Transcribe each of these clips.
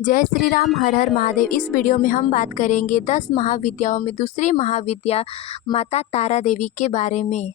जय श्री राम, हर हर महादेव। इस वीडियो में हम बात करेंगे 10 महाविद्याओं में दूसरी महाविद्या माता तारा देवी के बारे में।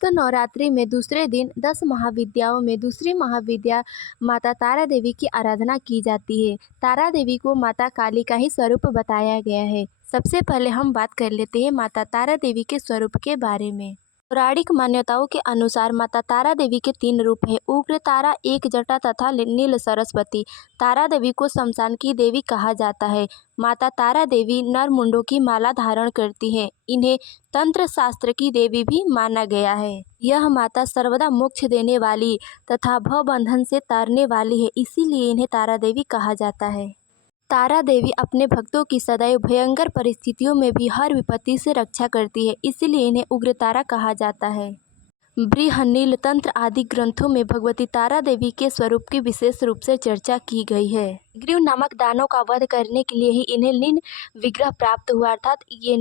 तो नवरात्रि में दूसरे दिन 10 महाविद्याओं में दूसरी महाविद्या माता तारा देवी की आराधना की जाती है। तारा देवी को माता काली का ही स्वरूप बताया गया है। सबसे पहले हम बात कर लेते हैं माता तारा देवी के स्वरूप के बारे में। पौराणिक मान्यताओं के अनुसार माता तारा देवी के 3 रूप हैं, उग्र तारा, एक जटा तथा नील सरस्वती। तारा देवी को शमशान की देवी कहा जाता है। माता तारा देवी नर मुंडों की माला धारण करती हैं। इन्हें तंत्र शास्त्र की देवी भी माना गया है। यह माता सर्वदा मोक्ष देने वाली तथा भव बंधन से तारने वाली है, इसीलिए इन्हें तारा देवी कहा जाता है। तारा देवी अपने भक्तों की सदैव भयंकर परिस्थितियों में भी हर विपत्ति से रक्षा करती है, इसीलिए इन्हें उग्र तारा कहा जाता है। बृहन्नील तंत्र आदि ग्रंथों में भगवती तारा देवी के स्वरूप की विशेष रूप से चर्चा की गई है। ग्रीव नामक दानों का वध करने के लिए ही इन्हें नील विग्रह प्राप्त हुआ, अर्थात ये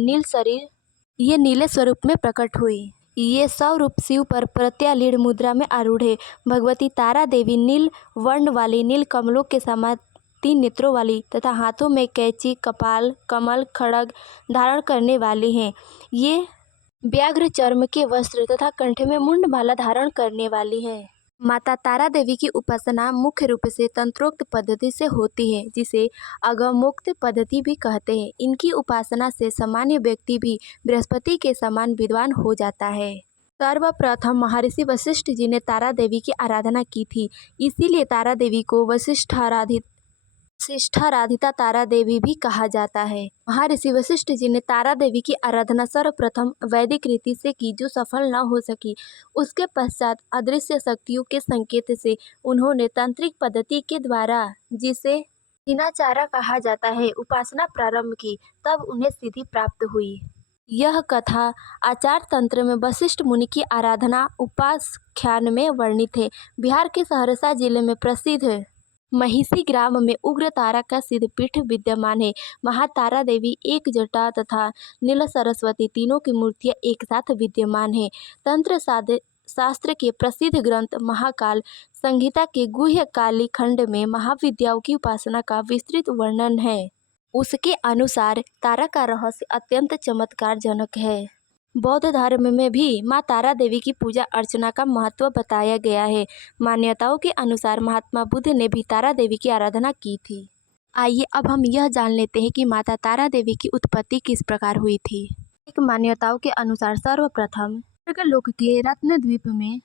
नीले स्वरूप में प्रकट हुई। ये स्वरूप शिव पर प्रत्यालीढ़ मुद्रा में आरूढ़ है। भगवती तारा देवी नील वर्ण वाली, नील कमलों के समान 3 नेत्रों वाली तथा हाथों में कैंची, कपाल, कमल, खड्ग धारण करने वाली हैं। ये व्याघ्र चर्म के वस्त्र तथा कंठ में मुंडमाला धारण करने वाली है। माता तारा देवी की उपासना मुख्य रूप से तंत्रोक्त पद्धति से होती है, जिसे अगमोक्त पद्धति भी कहते हैं। इनकी उपासना से सामान्य व्यक्ति भी बृहस्पति के समान विद्वान हो जाता है। सर्वप्रथम महर्षि वशिष्ठ जी ने तारा देवी की आराधना की थी, इसीलिए तारा देवी को वशिष्ठाराधिता तारा देवी भी कहा जाता है। महर्षि वशिष्ठ जी ने तारा देवी की आराधना सर्वप्रथम वैदिक रीति से की, जो सफल न हो सकी। उसके पश्चात अदृश्य शक्तियों के संकेत से उन्होंने तांत्रिक पद्धति के द्वारा, जिसे दिनाचारा कहा जाता है, उपासना प्रारंभ की। तब उन्हें सिद्धि प्राप्त हुई। यह कथा आचार तंत्र में वशिष्ठ मुनि की आराधना उपाख्यान में वर्णित है। बिहार के सहरसा जिले में प्रसिद्ध महिषी ग्राम में उग्र तारा का सिद्ध पीठ विद्यमान है। महातारा देवी, एक जटा तथा नील सरस्वती तीनों की मूर्तियां एक साथ विद्यमान है। तंत्र शास्त्र के प्रसिद्ध ग्रंथ महाकाल संहिता के गुह्य काली खंड में महाविद्याओं की उपासना का विस्तृत वर्णन है। उसके अनुसार तारा का रहस्य अत्यंत चमत्कारजनक है। बौद्ध धर्म में भी माँ तारा देवी की पूजा अर्चना का महत्व बताया गया है। मान्यताओं के अनुसार महात्मा बुद्ध ने भी तारा देवी की आराधना की थी। आइए अब हम यह जान लेते हैं कि माता तारा देवी की उत्पत्ति किस प्रकार हुई थी। एक मान्यताओं के अनुसार सर्वप्रथम स्वर्गलोक के रत्नद्वीप में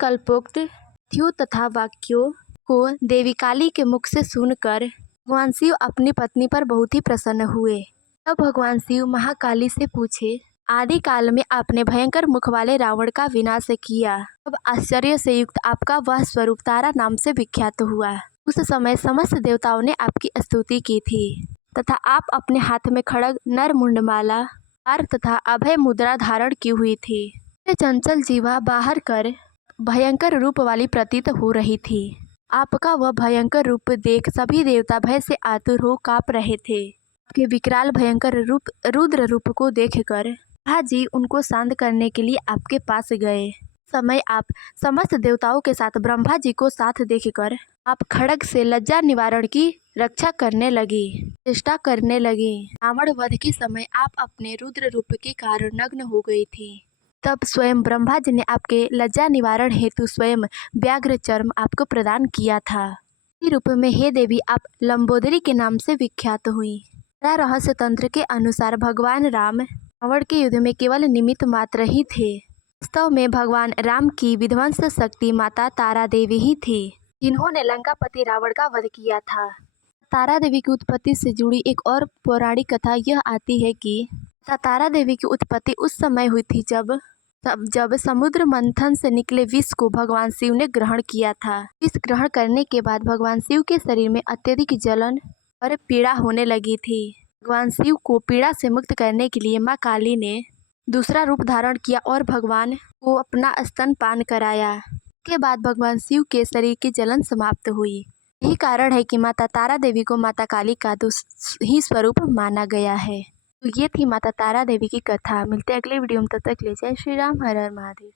कल्पोक्त कथाओं तथा वाक्यों को देवी काली के मुख से सुनकर भगवान शिव अपनी पत्नी पर बहुत ही प्रसन्न हुए। तब भगवान शिव महाकाली से पूछे, आदि काल में आपने भयंकर मुख वाले रावण का विनाश किया। अब आश्चर्य से युक्त आपका वह स्वरूप तारा नाम से विख्यात हुआ। उस समय समस्त देवताओं ने आपकी स्तुति की थी तथा आप अपने हाथ में खड्ग, नर मुंडमाला, हार तथा अभय मुद्रा धारण की हुई थी। चंचल जीवा बाहर कर भयंकर रूप वाली प्रतीत हो रही थी। आपका वह भयंकर रूप देख सभी देवता भय से आतुर हो कांप रहे थे। आपके विकराल भयंकर रूप रुद्र रूप को देखकर जी उनको शांत करने के लिए आपके पास गए। समय आप समस्त देवताओं के साथ ब्रह्मा जी को साथ देखकर आप खड्ग से लज्जा निवारण की रक्षा करने लगी, चेष्टा करने लगी। रावण वध के समय आप अपने रुद्र रूप के कारण नग्न हो गई थी। तब स्वयं ब्रह्मा जी ने आपके लज्जा निवारण हेतु स्वयं व्याघ्र चर्म आपको प्रदान किया था। इसी रूप में हे देवी आप लंबोदरी के नाम से विख्यात हुई। रहस्य तंत्र के अनुसार भगवान राम रावण के युद्ध में केवल निमित्त मात्र ही थे। वास्तव में भगवान राम की विध्वंस शक्ति माता तारा देवी ही थी, जिन्होंने लंकापति रावण का वध किया था। तारा देवी की उत्पत्ति से जुड़ी एक और पौराणिक कथा यह आती है कि तारा देवी की उत्पत्ति उस समय हुई थी जब समुद्र मंथन से निकले विष को भगवान शिव ने ग्रहण किया था। विष ग्रहण करने के बाद भगवान शिव के शरीर में अत्यधिक जलन और पीड़ा होने लगी थी। भगवान शिव को पीड़ा से मुक्त करने के लिए माँ काली ने दूसरा रूप धारण किया और भगवान को अपना स्तनपान कराया। इसके बाद भगवान शिव के शरीर की जलन समाप्त हुई। यही कारण है कि माता तारा देवी को माता काली का ही स्वरूप माना गया है। तो ये थी माता तारा देवी की कथा। मिलते हैं अगले वीडियो में, तब तक ले जय श्री राम, हर हर महादेव।